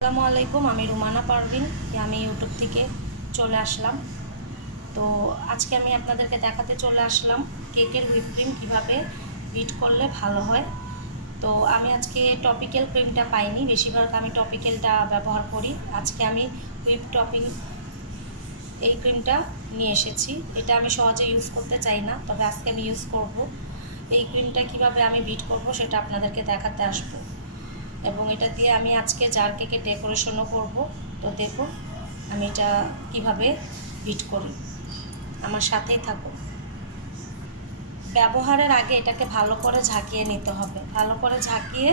আসসালামু আলাইকুম, আমি রুমানা পারভিন। আমি ইউটিউব থেকে চলে আসলাম। তো আজকে আমি আপনাদেরকে দেখাতে চলে আসলাম কেকের হুইপ ক্রিম কীভাবে বিট করলে ভালো হয়। তো আমি আজকে টপিক্যাল ক্রিমটা পাইনি, বেশিরভাগ আমি টপিক্যালটা ব্যবহার করি। আজকে আমি হুইপ টপিং এই ক্রিমটা নিয়ে এসেছি। এটা আমি সহজে ইউজ করতে চাই না, তবে আজকে আমি ইউজ করব। এই ক্রিমটা কিভাবে আমি বিট করব সেটা আপনাদেরকে দেখাতে আসবো, এবং এটা দিয়ে আমি আজকে জার কেকের ডেকোরেশনও করব। তো দেখুন আমি এটা কিভাবে বিট করি, আমার সাথেই থাকুন। ব্যবহারের আগে এটাকে ভালো করে ঝাঁকিয়ে নিতে হবে। ভালো করে ঝাঁকিয়ে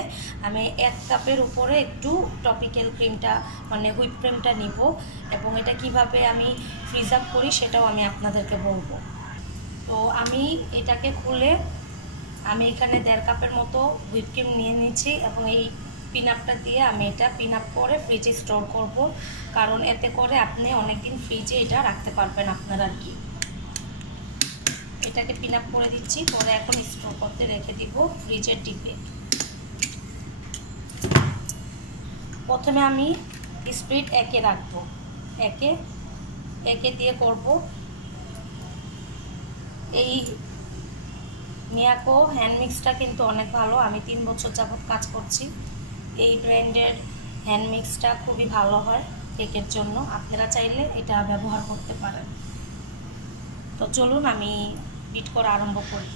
আমি 1 কাপের উপরে একটু টপিক্যাল ক্রিমটা মানে হুইপ ক্রিমটা নিব, এবং এটা কিভাবে আমি ফ্রিজ আপ করি সেটাও আমি আপনাদেরকে বলবো। তো আমি এটাকে খুলে আমি এখানে 1.5 কাপের মতো হুইপ ক্রিম নিয়ে নিচ্ছি, এবং এই পিনাপটা দিয়ে আমি এটা পিনাপ করে ফ্রিজে স্টোর করব, কারণ এতে করে আপনি অনেক দিন ফ্রিজে এটা রাখতে পারবেন আপনার আর কি। এটাকে পিনাপ করে দিচ্ছি, পরে এখন স্টোর করতে রেখে দিব ফ্রিজের ডিপে। প্রথমে আমি স্পিড 1-এ রাখবো, একে দিয়ে করব। এই মিয়াকো হ্যান্ড মিক্সটা কিন্তু অনেক ভালো, আমি 3 বছর যাবত কাজ করছি। এই ব্র্যান্ডের হ্যান্ড মিক্সটা খুবই ভালো হয় কেকের জন্য, আপনারা চাইলে এটা ব্যবহার করতে পারেন। তো চলুন আমি বিট করা আরম্ভ করি।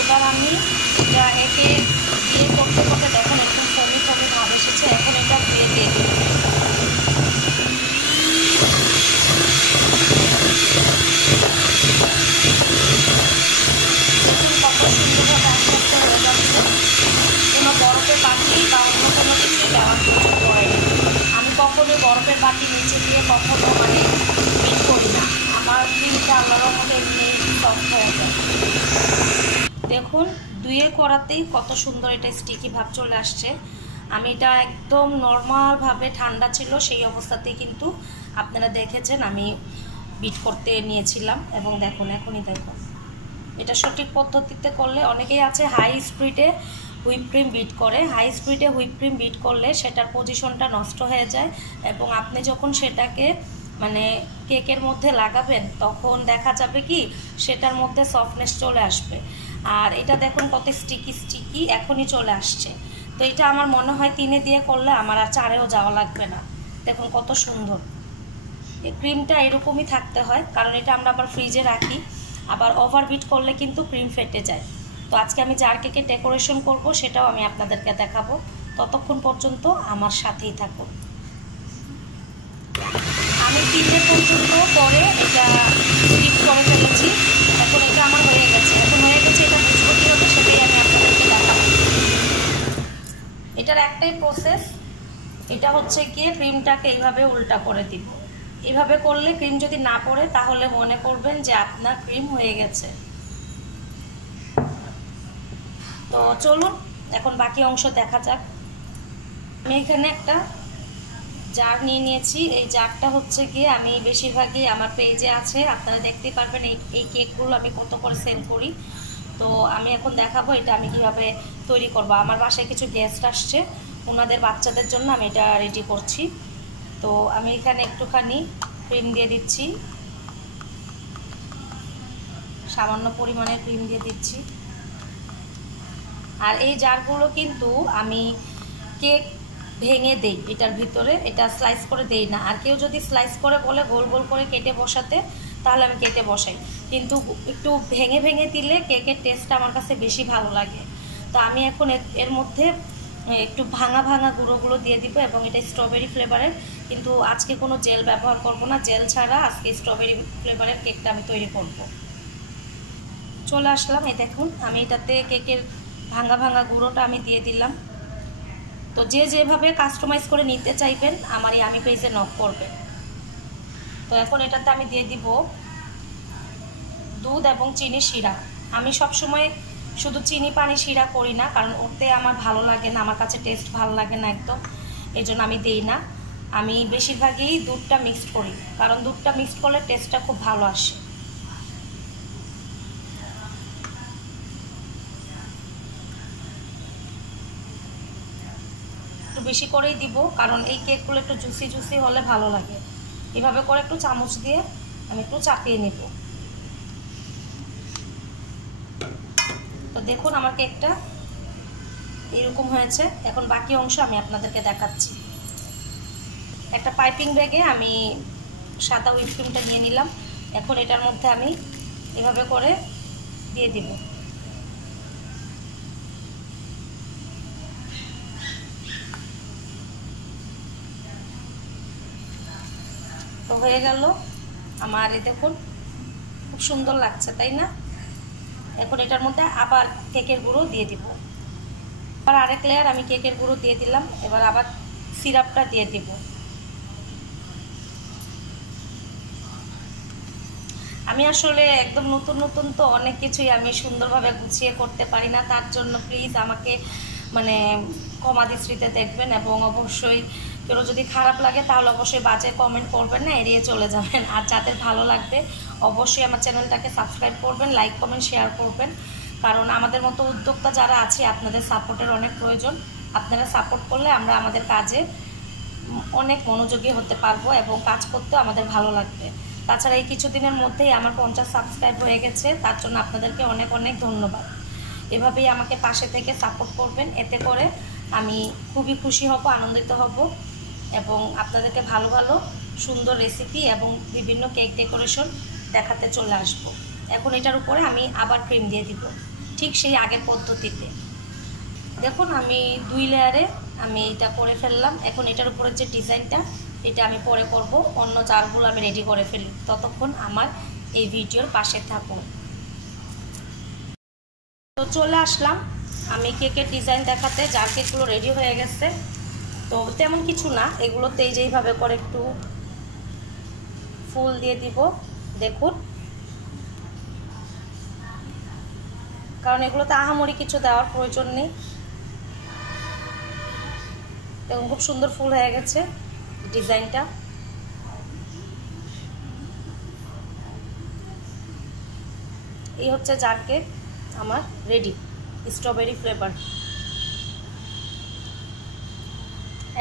এবার আমি এটা একে দিয়ে করতে করতে দেখুন একদম ফমি ফমি ভাব এসেছে। এখন এটা দিয়ে দিয়ে দেব। কত সুন্দরভাবে আস্তে আস্তে হয়ে যাচ্ছে, কোনো বরফের বাটি বা অন্য কোনো কিছু দেওয়ার প্রয়োজন পড়ে না। আমি কখনোই বরফের বাটি নিচে দিয়ে কখনো বিট করি না। আমার ক্রিমটা আল্লাহর মধ্যে এমনি সফট হয়ে যায়। দেখুন 2-এ করাতেই কত সুন্দর এটা স্টিকি ভাব চলে আসছে। আমি এটা একদম নর্মালভাবে ঠান্ডা ছিল সেই অবস্থাতেই কিন্তু আপনারা দেখেছেন আমি বিট করতে নিয়েছিলাম, এবং দেখুন এখনই দেখুন এটা সঠিক পদ্ধতিতে করলে। অনেকেই আছে হাই স্পিডে হুইপ ক্রিম বিট করে, হাই স্পিডে হুইপ ক্রিম বিট করলে সেটার পজিশনটা নষ্ট হয়ে যায়, এবং আপনি যখন সেটাকে মানে কেকের মধ্যে লাগাবেন তখন দেখা যাবে কি সেটার মধ্যে সফটনেস চলে আসবে। আর এটা দেখুন কত স্টিকি এখনই চলে আসছে। তো এটা আমার মনে হয় 3-এ দিয়ে করলে আমার আর 4-এও যাওয়া লাগবে না। দেখুন কত সুন্দর। এই ক্রিমটা এরকমই থাকতে হয়, কারণ এটা আমরা আবার ফ্রিজে রাখি, আবার ওভার বিট করলে কিন্তু ক্রিম ফেটে যায়। তো আজকে আমি জার কেকের ডেকোরেশন করব, সেটাও আমি আপনাদেরকে দেখাবো। ততক্ষণ পর্যন্ত আমার সাথেই থাকুন। আমি 3-এ পর্যন্ত পরে এটা স্কিপ করে ফেলেছি। এখন এটা আমার হয়ে গেছে, এটা বুঝবো কী হবে সেটাই আমি আপনাদেরকে দেখাবো। এটার একটাই প্রসেস, এটা হচ্ছে গিয়ে ক্রিমটাকে এইভাবে উল্টা করে দিব। এইভাবে করলে ক্রিম যদি না পড়ে তাহলে মনে করবেন যে আপনার ক্রিম হয়ে গেছে। তো চলুন এখন বাকি অংশ দেখা যাক। আমি এখানে একটা জার নিয়ে নিয়েছি। এই জারটা হচ্ছে গিয়ে আমি বেশিরভাগই আমার পেজে আছে, আপনারা দেখতে পারবেন এই কেকগুলো আমি কত করে সেল করি। তো আমি এখন দেখাবো এটা আমি কীভাবে তৈরি করব। আমার বাসায় কিছু গেস্ট আসছে, ওনাদের বাচ্চাদের জন্য আমি এটা রেডি করছি। তো আমি এখানে একটুখানি ক্রিম দিয়ে দিচ্ছি, সামান্য পরিমাণে ক্রিম দিয়ে দিচ্ছি। আর এই জারগুলো কিন্তু আমি কেক ভেঙে দেই এটার ভিতরে, এটা স্লাইস করে দেই না। আর কেউ যদি স্লাইস করে বলে গোল গোল করে কেটে বসাতে, তাহলে আমি কেটে বসাই, কিন্তু একটু ভেঙে ভেঙে দিলে কেকের টেস্টটা আমার কাছে বেশি ভালো লাগে। তো আমি এখন এর মধ্যে একটু ভাঙা ভাঙা গুঁড়োগুলো দিয়ে দিব, এবং এটা স্ট্রবেরি ফ্লেভারের, কিন্তু আজকে কোনো জেল ব্যবহার করব না। জেল ছাড়া আজকে স্ট্রবেরি ফ্লেভারের কেকটা আমি তৈরি করব। চলে আসলাম, এই দেখুন আমি এটাতে কেকের ভাঙা ভাঙা গুঁড়োটা আমি দিয়ে দিলাম। তো যে যেভাবে কাস্টমাইজ করে নিতে চাইবেন আমার এই আমি পেজে নক করবেন। তো এখন এটাতে আমি দিয়ে দিব দুধ এবং চিনি শিরা। আমি সবসময় শুধু চিনি পানি শিরা করি না, কারণ ওতে আমার ভালো লাগে না, আমার কাছে টেস্ট ভালো লাগে না একদম, এই জন্য আমি দিই না। আমি বেশিরভাগই দুধটা মিক্সড করি, কারণ দুধটা মিক্সড করলে টেস্টটা খুব ভালো আসে। একটু বেশি করেই দিব, কারণ এই কেকগুলো একটু জুসি জুসি হলে ভালো লাগে। এভাবে করে একটু চামচ দিয়ে আমি একটু চাপিয়ে নেব। তো দেখুন আমার কেকটা এরকম হয়েছে। এখন বাকি অংশ আমি আপনাদেরকে দেখাচ্ছি। একটা পাইপিং ব্যাগে আমি সাদা হুইপ ক্রিমটা নিয়ে নিলাম। এখন এটার মধ্যে আমি এভাবে করে দিয়ে দিব। তো হয়ে গেল আমার, এই দেখুন খুব সুন্দর লাগছে, তাই না? এখন এটার মধ্যে আবার কেকের গুঁড়ো দিয়ে দিব। আবার আরেক লেয়ার আমি কেকের গুঁড়ো দিয়ে দিলাম। এবার আবার সিরাপটা দিয়ে দিব। আমি আসলে একদম নতুন নতুন, তো অনেক কিছুই আমি সুন্দরভাবে গুছিয়ে করতে পারি না। তার জন্য প্লিজ আমাকে মানে ক্ষমা দৃষ্টিতে দেখবেন, এবং অবশ্যই কেউ যদি খারাপ লাগে তাহলে অবশ্যই বাজে কমেন্ট করবেন না, এড়িয়ে চলে যাবেন। আর যাদের ভালো লাগবে অবশ্যই আমার চ্যানেলটাকে সাবস্ক্রাইব করবেন, লাইক কমেন্ট শেয়ার করবেন, কারণ আমাদের মতো উদ্যোক্তা যারা আছে আপনাদের সাপোর্টের অনেক প্রয়োজন। আপনারা সাপোর্ট করলে আমরা আমাদের কাজে অনেক মনোযোগী হতে পারবো এবং কাজ করতেও আমাদের ভালো লাগবে। তাছাড়া এই কিছুদিনের মধ্যেই আমার 50 সাবস্ক্রাইব হয়ে গেছে, তার জন্য আপনাদেরকে অনেক অনেক ধন্যবাদ। এভাবেই আমাকে পাশে থেকে সাপোর্ট করবেন, এতে করে আমি খুবই খুশি হব, আনন্দিত হব, এবং আপনাদেরকে ভালো ভালো সুন্দর রেসিপি এবং বিভিন্ন কেক ডেকোরেশন দেখাতে চলে আসব। এখন এটার উপরে আমি আবার ক্রিম দিয়ে দিব, ঠিক সেই আগের পদ্ধতিতে। দেখুন আমি 2 লেয়ারে আমি এটা করে ফেললাম। এখন এটার উপরে যে ডিজাইনটা, এটা আমি পরে করব। অন্য জারগুলো আমি রেডি করে ফেলি, ততক্ষণ আমার এই ভিডিওর পাশে থাকুন। তো চলে আসলাম আমি কেকের ডিজাইন দেখাতে। জার কেকগুলো রেডি হয়ে গেছে। তো তেমন কিছু না, এগুলোতে এই যেইভাবে করে একটু ফুল দিয়ে দিব, দেখুন, কারণ এগুলোতে আহামরি কিছু দেওয়ার প্রয়োজন নেই। এবং খুব সুন্দর ফুল হয়ে গেছে ডিজাইনটা। এই হচ্ছে জার কেক আমার রেডি, স্ট্রবেরি ফ্লেভার।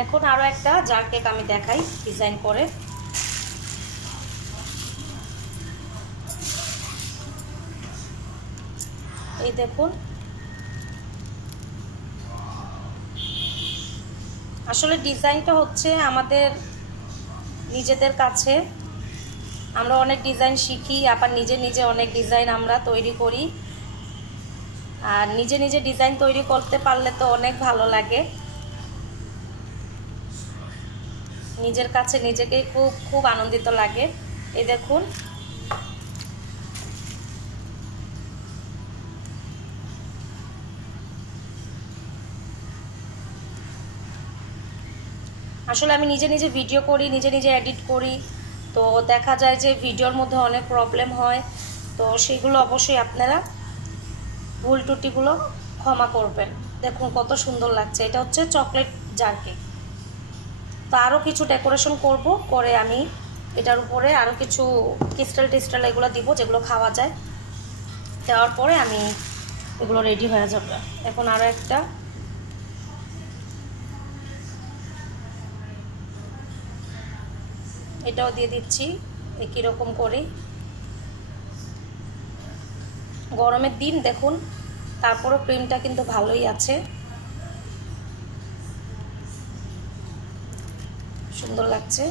এখন আরও একটা জার কেক আমি দেখাই ডিজাইন করে। এই দেখুন, আসলে ডিজাইনটা হচ্ছে আমাদের নিজেদের কাছে। আমরা অনেক ডিজাইন শিখি, আবার নিজে নিজে অনেক ডিজাইন আমরা তৈরি করি। আর নিজে নিজে ডিজাইন তৈরি করতে পারলে তো অনেক ভালো লাগে, নিজের কাছে নিজেকেই খুব খুব আনন্দিত লাগে। এই দেখুন, আসলে আমি নিজে নিজে ভিডিও করি, নিজে নিজে এডিট করি, তো দেখা যায় যে ভিডিওর মধ্যে অনেক প্রবলেম হয়। তো সেগুলো অবশ্যই আপনারা ভুল ত্রুটিগুলো ক্ষমা করবেন। দেখুন কত সুন্দর লাগছে। এটা হচ্ছে চকলেট জার কেক। তো আরও কিছু ডেকোরেশন করব, করে আমি এটার উপরে আরও কিছু ক্রিস্টাল টিস্টাল এগুলো দিব, যেগুলো খাওয়া যায়। দেওয়ার পরে আমি এগুলো রেডি হয়ে যাবে। এখন আরও একটা, এটাও দিয়ে দিচ্ছি একই রকম করে। গরমের দিন দেখুন, তারপরও ক্রিমটা কিন্তু ভালোই আছে, সুন্দর লাগছে।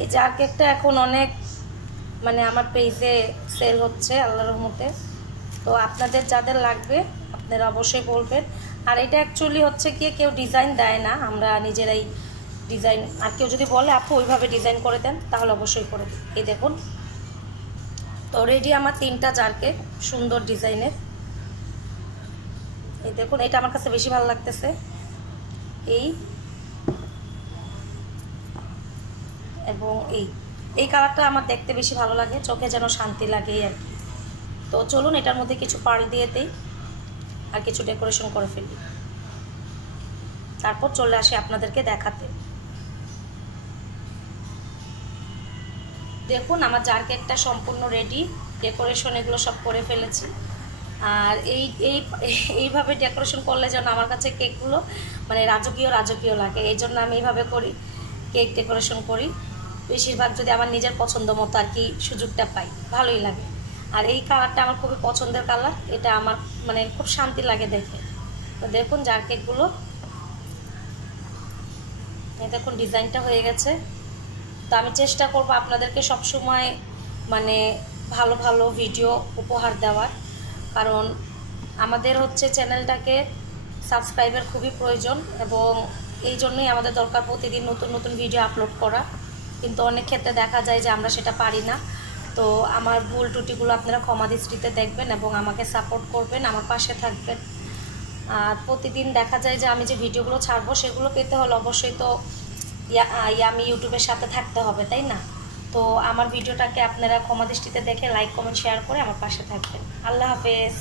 এই জার কেকটা এখন অনেক মানে আমার পেজে সেল হচ্ছে আল্লাহর রহমতে। তো আপনাদের যাদের লাগবে আপনারা অবশ্যই বলবেন। আর এটা অ্যাকচুয়ালি হচ্ছে কি, কেউ ডিজাইন দেয় না, আমরা নিজেরাই ডিজাইন। আর কেউ যদি বলে আপু ওইভাবে ডিজাইন করে দেন, তাহলে অবশ্যই করে দিই। এই দেখুন, তো রেডি আমার 3টা জার কেক সুন্দর ডিজাইনের। এই দেখুন, এটা আমার কাছে বেশি ভালো লাগতেছে। এবং এই কালারটা আমার দেখতে বেশি ভালো লাগে, চোখে যেন শান্তি লাগে আর কি। তো চলুন এটার মধ্যে কিছু পার্ল দিয়ে দিই আর কিছু ডেকোরেশন করে ফেলি, তারপর চলে আসি আপনাদেরকে দেখাতে। দেখুন আমার জার কেকটা সম্পূর্ণ রেডি, ডেকোরেশন এগুলো সব করে ফেলেছি। আর এইভাবে ডেকোরেশন করলে যেন আমার কাছে কেকগুলো মানে রাজকীয় লাগে, এই জন্য আমি এইভাবে করি, কেক ডেকোরেশন করি। বেশিরভাগ যদি আমার নিজের পছন্দ মতো আর কি সুযোগটা পাই, ভালোই লাগে। আর এই কালারটা আমার খুবই পছন্দের কালার, এটা আমার মানে খুব শান্তি লাগে দেখে। তো দেখুন জার কেকগুলো, এই দেখুন ডিজাইনটা হয়ে গেছে। তো আমি চেষ্টা করব আপনাদেরকে সবসময় মানে ভালো ভালো ভিডিও উপহার দেওয়ার, কারণ আমাদের হচ্ছে চ্যানেলটাকে সাবস্ক্রাইবার খুবই প্রয়োজন, এবং এই জন্যই আমাদের দরকার প্রতিদিন নতুন নতুন ভিডিও আপলোড করা। কিন্তু অনেক ক্ষেত্রে দেখা যায় যে আমরা সেটা পারি না। তো আমার ভুল ত্রুটিগুলো আপনারা ক্ষমা দৃষ্টিতে দেখবেন এবং আমাকে সাপোর্ট করবেন, আমার পাশে থাকবেন। আর প্রতিদিন দেখা যায় যে আমি যে ভিডিওগুলো ছাড়বো সেগুলো পেতে হলে অবশ্যই তো আমি ইউটিউবের সাথে থাকতে হবে, তাই না? তো আমার ভিডিওটাকে আপনারা ক্ষমা দৃষ্টিতে দেখে লাইক কমেন্ট শেয়ার করে আমার পাশে থাকবেন। আল্লাহ হাফেজ।